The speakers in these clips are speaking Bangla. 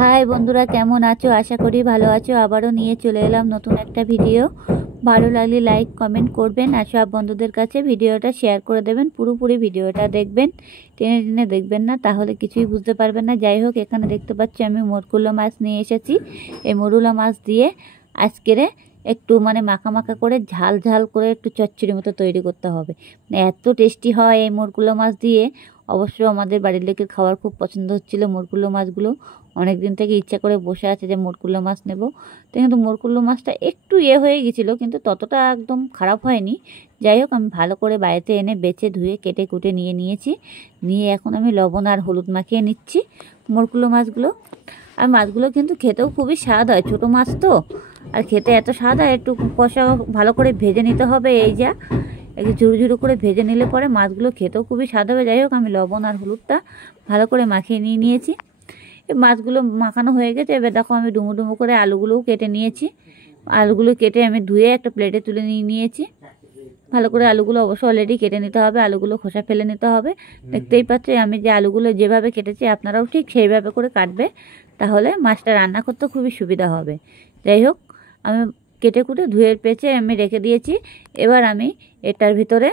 হাই বন্ধুরা, কেমন আছো? আশা করি ভালো আছো। আবারও নিয়ে চলে এলাম নতুন একটা ভিডিও। ভালো লাগলে লাইক কমেন্ট করবেন আর সব বন্ধুদের কাছে ভিডিওটা শেয়ার করে দেবেন। পুরোপুরি ভিডিওটা দেখবেন, টেনে টেনে দেখবেন না, তাহলে কিছুই বুঝতে পারবেন না। যাই হোক, এখানে দেখতে পাচ্ছি আমি মরকুল্লা মাছ নিয়ে এসেছি। এই মরুলা মাছ দিয়ে আজকের একটু মাখা মাখা করে ঝাল ঝাল করে একটু চচ্চড়ি মতো তৈরি করতে হবে। এত টেস্টি হয় এই মরকুল্লা মাছ দিয়ে। অবশ্য আমাদের বাড়ির লোকের খাওয়ার খুব পছন্দ হচ্ছিল মরকুল্লা মাছগুলো। অনেক দিন থেকে ইচ্ছা করে বসে আছে যে মরকুল্লা মাছ নেব। তো কিন্তু মরকুল্লা মাছটা একটু হয়ে গেছিলো, কিন্তু ততটা একদম খারাপ হয়নি। যাই হোক, আমি ভালো করে বাড়িতে এনে বেছে ধুয়ে কেটে কুটে নিয়েছি। নিয়ে এখন আমি লবণ আর হলুদ মাখিয়ে নিচ্ছি মরকুল্লা মাছগুলো। আর মাছগুলো কিন্তু খেতেও খুবই স্বাদ হয়, ছোটো মাছ তো, আর খেতে এত স্বাদ হয়। একটু কষা ভালো করে ভেজে নিতে হবে। এই যা একটু ঝুরু ঝুরু করে ভেজে নিলে পরে মাছগুলো খেতেও খুবই স্বাদ হবে। যাই হোক, আমি লবণ আর হলুদটা ভালো করে মাখিয়ে নিয়েছি। মাছগুলো মাখানো হয়ে গেছে। এবার দেখো, আমি ডুমো ডুমো করে আলুগুলোও কেটে নিয়েছি। আলুগুলো কেটে আমি ধুয়ে একটা প্লেটে তুলে নিয়েছি। ভালো করে আলুগুলো অবশ্য অলরেডি কেটে নিতে হবে, আলুগুলো খোসা ফেলে নিতে হবে। দেখতেই পাচ্ছ আমি যে আলুগুলো যেভাবে কেটেছি, আপনারাও ঠিক সেইভাবে করে কাটবে, তাহলে মাছটা রান্না করতে খুবই সুবিধা হবে। যাই হোক, আমি কেটে কুটে ধুয়ে পেঁচে আমি রেখে দিয়েছি। এবার আমি এটার ভিতরে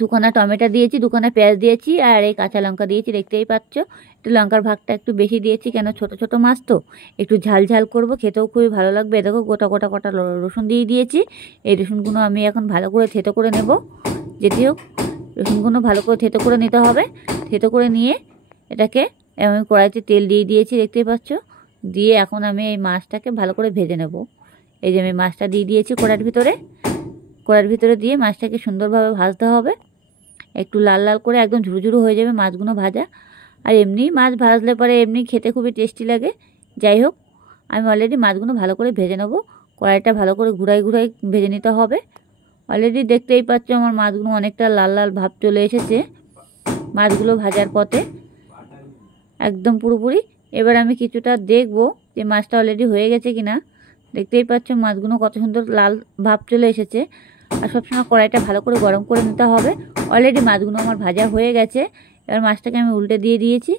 দুখানা টমেটো দিয়েছি, দুখানা পেঁয়াজ দিয়েছি, আর এই কাঁচা লঙ্কা দিয়েছি। দেখতেই পাচ্ছ, একটু লঙ্কার ভাগটা একটু বেশি দিয়েছি, কেন ছোট ছোট মাছ তো একটু ঝাল ঝাল করবো, খেতেও খুবই ভালো লাগবে। দেখো, গোটা গোটা গোটা রসুন দিয়ে দিয়েছি। এই রসুনগুলো আমি এখন ভালো করে থেতো করে নেব। যেটি হোক, রসুনগুলো ভালো করে থেতো করে নিতে হবে। থেতো করে নিয়ে এটাকে আমি কড়াইতে তেল দিয়ে দিয়েছি, দেখতেই পাচ্ছ। দিয়ে এখন আমি এই মাছটাকে ভালো করে ভেজে নেব। এই যে আমি মাছটা দিয়ে দিয়েছি কড়াইর ভিতরে দিয়ে মাছটাকে সুন্দরভাবে ভাজতে হবে। একটু লাল লাল করে একদম ঝুরু ঝুরু হয়ে যাবে মাছগুলো ভাজা। আর এমনি মাছ ভাজলে পরে এমনি খেতে খুবই টেস্টি লাগে। যাই হোক, আমি অলরেডি মাছগুলো ভালো করে ভেজে নেব। কড়াইটা ভালো করে ঘুরাই ঘুরাই ভেজে নিতে হবে। অলরেডি দেখতেই পাচ্ছ আমার মাছগুলো অনেকটা লাল লাল ভাব চলে এসেছে মাছগুলো ভাজার পথে, একদম পুরোপুরি। এবার আমি কিছুটা দেখব যে মাছটা অলরেডি হয়ে গেছে কিনা। দেখতেই পাচ্ছ মাছগুলো কত সুন্দর লাল ভাব চলে এসেছে। আর সবসময় কড়াইটা ভালো করে গরম করে নিতে হবে। অলরেডি মাছগুলো আমার ভাজা হয়ে গেছে। এবার মাছটাকে আমি উল্টে দিয়ে দিয়েছি।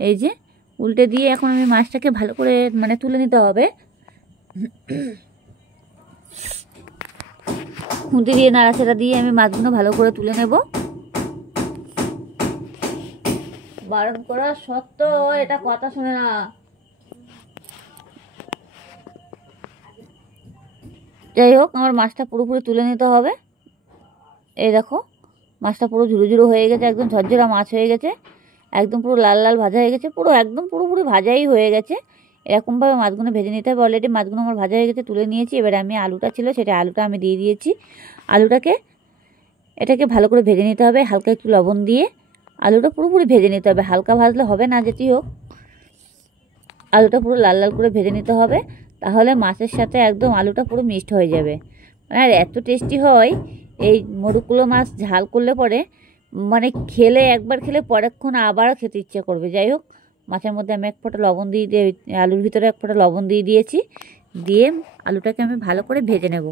এই যে উল্টে দিয়ে এখন আমি মাছটাকে ভালো করে তুলে নিতে হবে। খুন্তি দিয়ে নাড়াচাড়া দিয়ে আমি মাছগুলো ভালো করে তুলে নেব। বারণ করা সত্ত্বেও এটা কথা শোনে না। যাই হোক, আমার মাছটা পুরোপুরি তুলে নিতে হবে। এই দেখো, মাছটা পুরো ঝুরো ঝুরো হয়ে গেছে, একদম ঝরঝরা মাছ হয়ে গেছে, একদম পুরো লাল লাল ভাজা হয়ে গেছে, পুরো একদম পুরোপুরি ভাজাই হয়ে গেছে। এরকমভাবে মাছগুলো ভেজে নিতে হবে। অলরেডি মাছগুলো আমার ভাজা হয়ে গেছে, তুলে নিয়েছি। এবারে আমি আলুটা ছিল, আলুটা আমি দিয়ে দিয়েছি। এটাকে ভালো করে ভেজে নিতে হবে, হালকা একটু লবণ দিয়ে। আলুটা পুরোপুরি ভেজে নিতে হবে, হালকা ভাজলে হবে না। যেটি হোক, আলুটা পুরো লাল লাল করে ভেজে নিতে হবে, তাহলে মাছের সাথে একদম আলুটা পুরো মিক্সড হয়ে যাবে। আর এত টেস্টি হয় এই মরকুল্লা মাছ ঝাল করলে পরে, খেলে একবার খেলে পরেক্ষণ আবারও খেতে ইচ্ছে করবে। যাই হোক, মাছের মধ্যে আমি এক ফোঁটা লবণ দিয়ে আলুর ভিতরে এক ফোঁটা লবণ দিয়ে দিয়েছি। দিয়ে আলুটাকে আমি ভালো করে ভেজে নেব।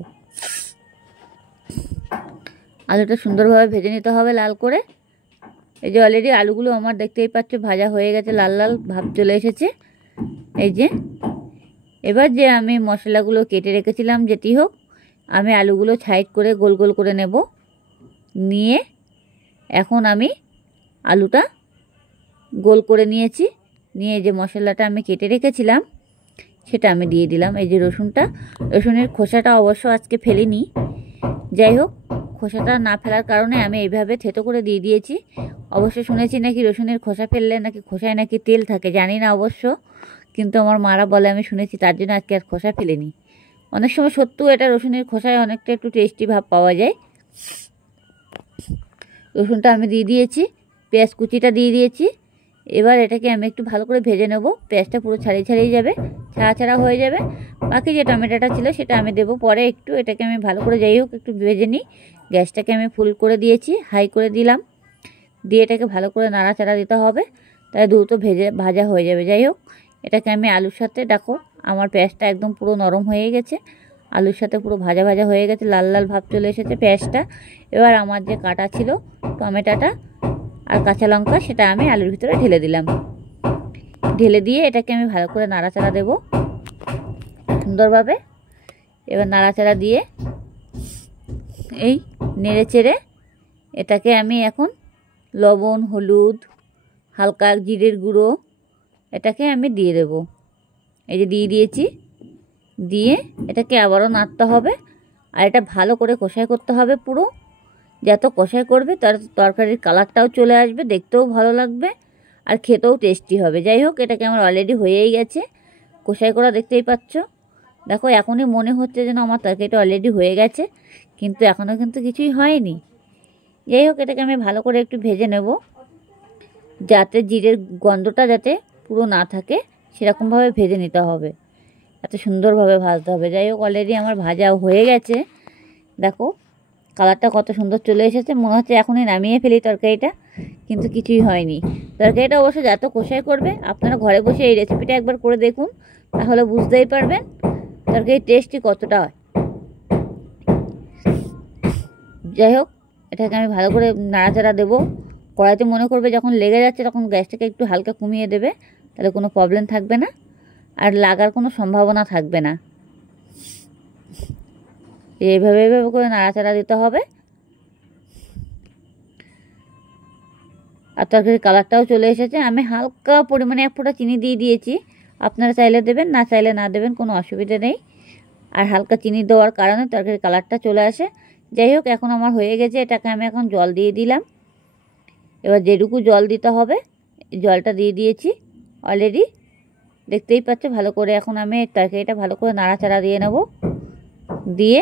আলুটা সুন্দরভাবে ভেজে নিতে হবে লাল করে। এই যে অলরেডি আলুগুলো আমার দেখতেই পাচ্ছ ভাজা হয়ে গেছে, লাল লাল ভাব চলে এসেছে। এই যে এবার যে আমি মশলাগুলো কেটে রেখেছিলাম, যেটি হোক, আমি আলুগুলো সাইড করে গোল গোল করে নেব। নিয়ে এখন আমি আলুটা গোল করে নিয়েছি। নিয়ে যে মশলাটা আমি কেটে রেখেছিলাম সেটা আমি দিয়ে দিলাম। এই যে রসুনের খোসাটা অবশ্য আজকে ফেলিনি। যাই হোক, খোসাটা না ফেলার কারণে আমি এইভাবে থেতো করে দিয়ে দিয়েছি। অবশ্য শুনেছি নাকি রসুনের খোসা ফেললে নাকি খোসায় নাকি তেল থাকে, জানি না অবশ্য, কিন্তু আমার মারা বলে আমি শুনেছি, তার জন্য আজকে আর খোসা ফেলেনি। অনেক সময় সত্যিও এটা রসুনের খোসায় অনেকটা একটু টেস্টি ভাব পাওয়া যায়। রসুনটা আমি দিয়ে দিয়েছি, পেঁয়াজ কুচিটা দিয়ে দিয়েছি। এবার এটাকে আমি একটু ভালো করে ভেজে নেব। পেঁয়াজটা পুরো ছাড়িয়ে যাবে, ছাড়া ছাড়া হয়ে যাবে। বাকি যে টমেটোটা ছিল সেটা আমি দেবো পরে একটু। এটাকে আমি ভালো করে যাই হোক একটু ভেজে নিই। গ্যাসটাকে আমি ফুল করে দিয়েছি, হাই করে দিলাম। দিয়ে এটাকে ভালো করে নাড়াচাড়া দিতে হবে, তাই দ্রুত ভাজা হয়ে যাবে। যাই হোক, এটাকে আমি আলুর সাথে, দেখো আমার পেঁয়াজটা একদম পুরো নরম হয়ে গেছে, আলুর সাথে পুরো ভাজা ভাজা হয়ে গেছে, লাল লাল ভাব চলে এসেছে পেঁয়াজটা। এবার আমার যে কাটা ছিল টমেটোটা আর কাঁচা লঙ্কা, সেটা আমি আলুর ভিতরে ঢেলে দিলাম। ঢেলে দিয়ে এটাকে আমি ভালো করে নাড়াচাড়া দেব সুন্দরভাবে। এবার নাড়াচাড়া দিয়ে এই নেড়ে চেড়ে এটাকে আমি এখন লবণ, হলুদ, হালকা জিরের গুঁড়ো এটাকে আমি দিয়ে দেব। এই যে দিয়ে দিয়েছি। দিয়ে এটাকে আবারও নাড়তে হবে। আর এটা ভালো করে কষাই করতে হবে পুরো। যত কষাই করবে তার তরকারির কালারটাও চলে আসবে, দেখতেও ভালো লাগবে আর খেতেও টেস্টি হবে। যাই হোক, এটাকে আমার অলরেডি হয়েই গেছে কষাই করা, দেখতেই পাচ্ছ। দেখো এখনই মনে হচ্ছে যেন আমার তরকারিটা অলরেডি হয়ে গেছে, কিন্তু এখনও কিন্তু কিছুই হয়নি। যাই হোক, এটাকে আমি ভালো করে একটু ভেজে নেব, যাতে জিরের গন্ধটা যাতে পুরো না থাকে সেরকমভাবে ভেজে নিতে হবে, এত সুন্দরভাবে ভাজতে হবে। যাই হোক, অলরেডি আমার ভাজা হয়ে গেছে। দেখো কালারটা কত সুন্দর চলে এসেছে, মনে হচ্ছে এখনই নামিয়ে ফেলি তরকারিটা, কিন্তু কিছুই হয়নি। তরকারিটা অবশ্য যত কষাই করবে, আপনারা ঘরে বসে এই রেসিপিটা একবার করে দেখুন, তাহলে বুঝতেই পারবেন তরকারির টেস্টই কতটা হয়। যাই হোক, এটাকে আমি ভালো করে নাড়াচাড়া দেবো। কড়াইতে মনে করবে যখন লেগে যাচ্ছে তখন গ্যাসটাকে একটু হালকা কমিয়ে দেবে, তাহলে কোনো প্রবলেম থাকবে না আর লাগার কোনো সম্ভাবনা থাকবে না। এইভাবে করে নাড়াচাড়া দিতে হবে। আর তরকারির কালারটাও চলে এসেছে। আমি হালকা পরিমাণে এক ফোঁটা চিনি দিয়ে দিয়েছি, আপনারা চাইলে দেবেন, না চাইলে না দেবেন, কোনো অসুবিধা নেই। আর হালকা চিনি দেওয়ার কারণে তরকারির কালারটা চলে আসে। যাই হোক, এখন আমার হয়ে গেছে। এটাকে আমি এখন জল দিয়ে দিলাম। এবার যেটুকু জল দিতে হবে জলটা দিয়ে দিয়েছি অলরেডি, দেখতেই পাচ্ছ ভালো করে। এখন আমি তরকারিটা ভালো করে নাড়াচাড়া দিয়ে নেব, দিয়ে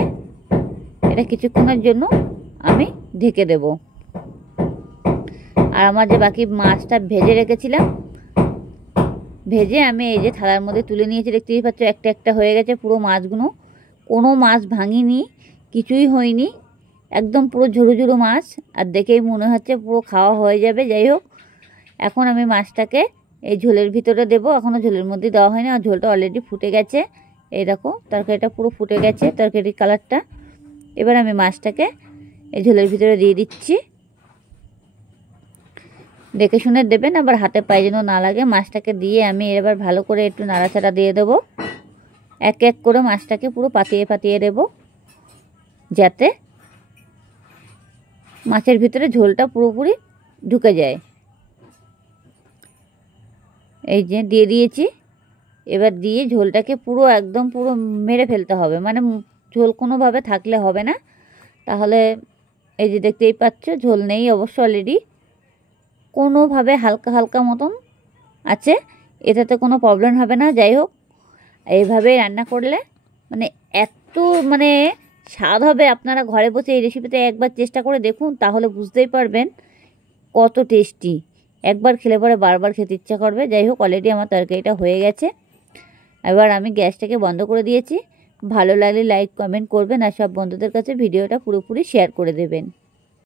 এটা কিছুক্ষণের জন্য আমি ঢেকে দেব। আর আমার যে বাকি মাছটা ভেজে রেখেছিলাম, ভেজে আমি এই যে থালার মধ্যে তুলে নিয়েছি, দেখতেই পাচ্ছ একটা একটা হয়ে গেছে পুরো মাছগুলো। কোনো মাছ ভাঙিনি, কিছুই হয়নি, একদম পুরো ঝুরো ঝুরো মাছ, আর দেখেই মনে হচ্ছে পুরো খাওয়া হয়ে যাবে। যাই হোক, এখন আমি মাছটাকে এই ঝোলের ভিতরে দেবো। এখনও ঝোলের মধ্যে দেওয়া হয়নি, আর ঝোলটা অলরেডি ফুটে গেছে। এই দেখো তরকারিটা পুরো ফুটে গেছে, তরকারির কালারটা। এবার আমি মাছটাকে এই ঝোলের ভিতরে দিয়ে দিচ্ছি। দেখে শুনে দেবেন, আবার হাতে পায়ে যেন না লাগে। মাছটাকে দিয়ে আমি এবার ভালো করে একটু নাড়াচাড়া দিয়ে দেবো। এক এক করে মাছটাকে পুরো পাতিয়ে পাতিয়ে দেবো, যাতে মাছের ভিতরে ঝোলটা পুরোপুরি ঢুকে যায়। এই যে দিয়ে দিয়েছি। এবার দিয়ে ঝোলটাকে পুরো একদম পুরো মেরে ফেলতে হবে, মানে ঝোল কোনোভাবে থাকলে হবে না, তাহলে এই যে দেখতেই পাচ্ছ ঝোল নেই অবশ্য, অলরেডি কোনোভাবে হালকা হালকা মতন আছে, এটাতে কোনো প্রবলেম হবে না। যাই হোক, এইভাবে রান্না করলে মানে এত মানে স্বাদ হবে। আপনারা ঘরে বসে এই রেসিপিতে একবার চেষ্টা করে দেখুন, তাহলে বুঝতেই পারবেন কত টেস্টি। একবার খেলে পরে বারবার খেতে ইচ্ছা করবে। যাই হোক, অলরেডি আমার তরকারিটা হয়ে গেছে। এবার আমি গ্যাসটাকে বন্ধ করে দিয়েছি। ভালো লাগলে লাইক কমেন্ট করবেন, আর সব বন্ধুদের কাছে ভিডিওটা পুরোপুরি শেয়ার করে দেবেন।